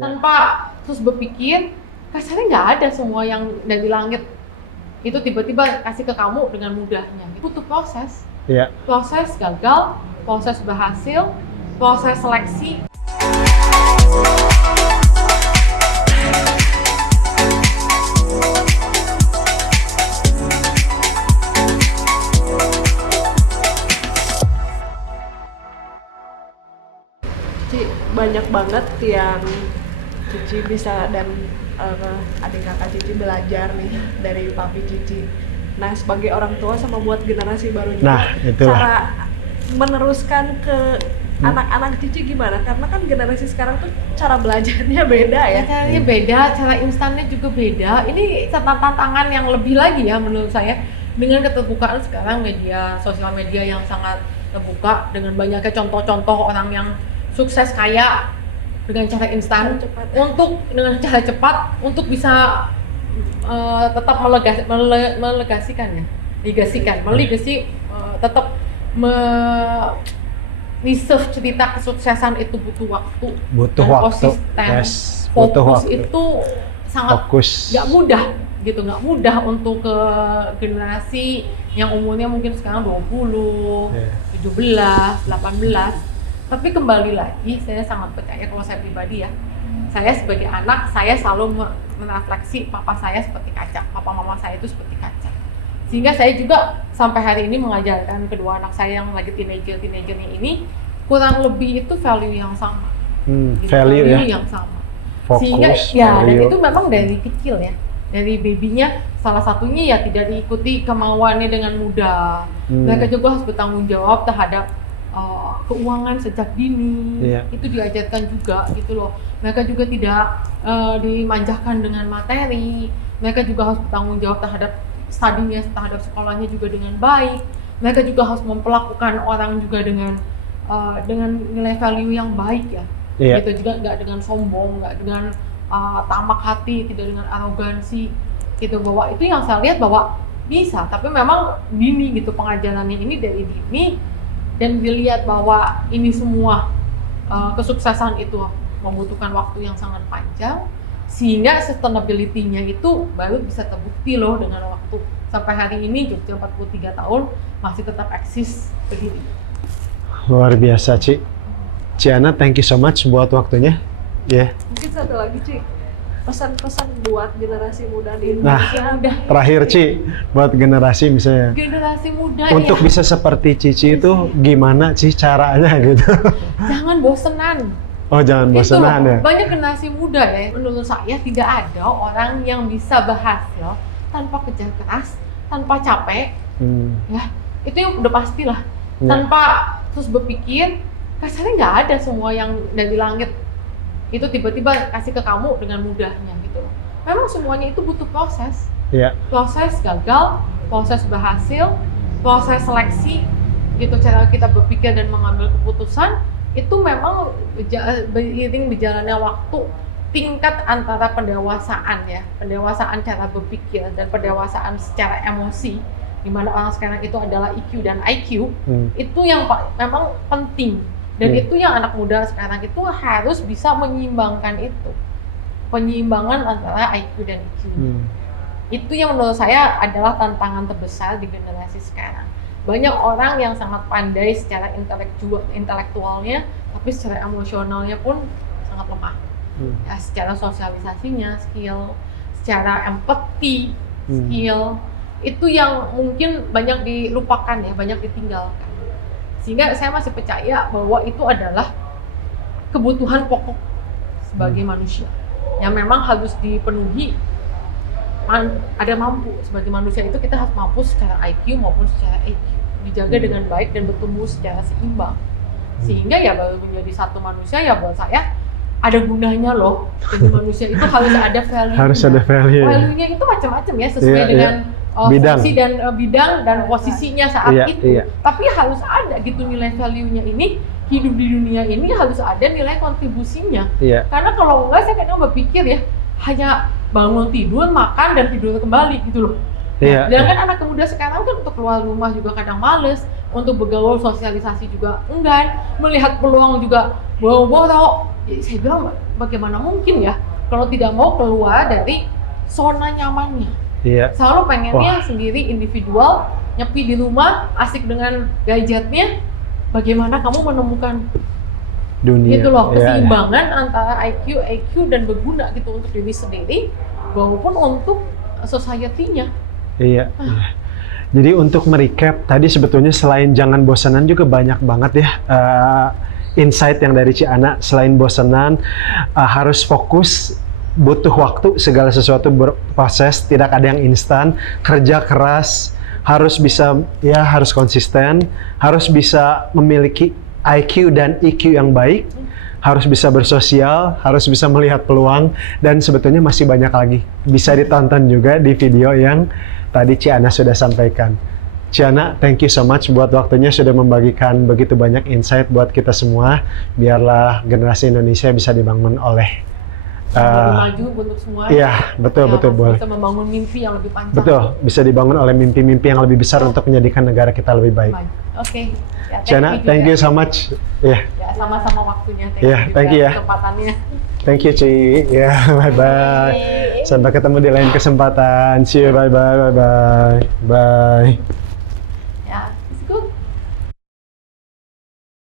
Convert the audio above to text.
tanpa terus berpikir, kasarnya nggak ada semua yang dari langit itu tiba-tiba kasih ke kamu dengan mudahnya. Itu butuh proses. Proses gagal, proses berhasil, proses seleksi. Cici, banyak banget yang Cici bisa dan adik kakak Cici belajar nih dari papi Cici. Nah, sebagai orang tua sama buat generasi baru juga, cara meneruskan ke anak-anak Cici gimana? Karena kan generasi sekarang tuh cara belajarnya beda ya. Caranya beda, cara instannya juga beda. Ini tantangan yang lebih lagi ya menurut saya. Dengan keterbukaan sekarang sosial media yang sangat terbuka, dengan banyaknya contoh-contoh orang yang sukses kaya dengan cara instan, dengan cara cepat untuk bisa tetap tetap research cerita kesuksesan itu butuh waktu, konsisten, fokus itu sangat nggak mudah gitu, nggak mudah untuk ke generasi yang umurnya mungkin sekarang 20, 17, 18. Tapi kembali lagi, saya sangat percaya, kalau saya pribadi ya, saya sebagai anak, saya selalu merefleksi papa saya seperti kaca, papa mama saya itu seperti kaca. Sehingga saya juga sampai hari ini mengajarkan kedua anak saya yang lagi teenagernya ini, kurang lebih itu value yang sama. Value yang sama. Fokus, sehingga ya, dan itu memang dari kecil ya. Dari babynya, salah satunya ya tidak diikuti kemauannya dengan mudah. Mereka juga harus bertanggung jawab terhadap keuangan sejak dini, itu diajarkan juga gitu loh. Mereka juga tidak dimanjakan dengan materi, mereka juga harus bertanggung jawab terhadap studinya, terhadap sekolahnya juga dengan baik. Mereka juga harus memperlakukan orang juga dengan nilai value yang baik ya. Gitu juga, nggak dengan sombong, nggak dengan tamak hati, tidak dengan arogansi gitu. Bahwa itu yang saya lihat bahwa bisa, tapi memang dini gitu, pengajarannya ini dari dini. Dan dilihat bahwa ini semua kesuksesan itu membutuhkan waktu yang sangat panjang, sehingga sustainability-nya itu baru bisa terbukti loh dengan waktu. Sampai hari ini Jogja 43 tahun masih tetap eksis berdiri. Luar biasa, Ciana, thank you so much buat waktunya. Mungkin satu lagi, Ci, pesan-pesan buat generasi muda di Indonesia. Terakhir, buat generasi misalnya. Generasi muda untuk bisa seperti Cici itu gimana caranya gitu? Jangan bosenan. Oh, jangan bosenan ya. Banyak generasi muda ya, menurut saya tidak ada orang yang bisa berhasil tanpa kerja keras, tanpa capek. Ya, itu yang udah pastilah. Tanpa terus berpikir, kasarnya nggak ada semua yang dari langit itu tiba-tiba kasih ke kamu dengan mudahnya gitu. Memang semuanya itu butuh proses. Proses gagal, proses berhasil, proses seleksi gitu, cara kita berpikir dan mengambil keputusan itu memang beriring berjalannya waktu, tingkat antara pendewasaan ya, pendewasaan cara berpikir dan pendewasaan secara emosi, di mana orang sekarang itu adalah EQ dan IQ, itu yang memang penting. Dan itu yang anak muda sekarang itu harus bisa menyeimbangkan itu. Penyeimbangan antara IQ dan EQ. Itu yang menurut saya adalah tantangan terbesar di generasi sekarang. Banyak orang yang sangat pandai secara intelektualnya, tapi secara emosionalnya pun sangat lemah. Ya, secara sosialisasinya, skill, secara empati, skill, itu yang mungkin banyak dilupakan ya, banyak ditinggalkan. Sehingga saya masih percaya bahwa itu adalah kebutuhan pokok sebagai manusia yang memang harus dipenuhi. Ada mampu sebagai manusia itu, kita harus mampu secara IQ maupun secara EQ, dijaga dengan baik dan bertumbuh secara seimbang. Sehingga ya baru menjadi satu manusia ya, buat saya ada gunanya loh. Jadi manusia itu harus ada value. Harus ada value. Value-nya itu macam-macam ya, sesuai dengan fungsi dan bidang dan posisinya saat itu. Tapi harus ada gitu nilai value-nya ini, hidup di dunia ini harus ada nilai kontribusinya. Karena kalau enggak, saya kadang berpikir ya, hanya bangun tidur, makan dan tidur kembali gitu loh. Sedangkan anak muda sekarang kan untuk keluar rumah juga kadang males, untuk bergaul sosialisasi juga enggan, melihat peluang juga Bawa-bawa tahu. Jadi saya bilang bagaimana mungkin ya kalau tidak mau keluar dari zona nyamannya. Iya. Selalu pengennya sendiri individual, nyepi di rumah, asik dengan gadgetnya. Bagaimana kamu menemukan Dunia. gitu loh, Iya, keseimbangan antara IQ, EQ dan berguna gitu untuk diri sendiri maupun untuk society-nya. Iya. Iya. Jadi untuk merecap tadi sebetulnya selain jangan bosanan juga banyak banget ya insight yang dari Ciana. Selain bosanan harus fokus, butuh waktu, segala sesuatu berproses, tidak ada yang instan, kerja keras, harus bisa ya harus konsisten, harus bisa memiliki IQ dan EQ yang baik, harus bisa bersosial, harus bisa melihat peluang, dan sebetulnya masih banyak lagi. Bisa ditonton juga di video yang tadi Ciana sudah sampaikan. Ciana, thank you so much buat waktunya sudah membagikan begitu banyak insight buat kita semua. Biarlah generasi Indonesia bisa dibangun oleh Maju untuk semua. iya, betul, boleh. Bisa membangun mimpi yang lebih panjang. Betul, bisa dibangun oleh mimpi-mimpi yang lebih besar untuk menjadikan negara kita lebih baik. Oke. Ya, Ciana, thank you so much. Ya, sama-sama waktunya. Thank you ya. Kesempatannya. Thank you, Ci. Ya, bye-bye. Sampai ketemu di lain kesempatan. See you, bye-bye, bye-bye. Bye.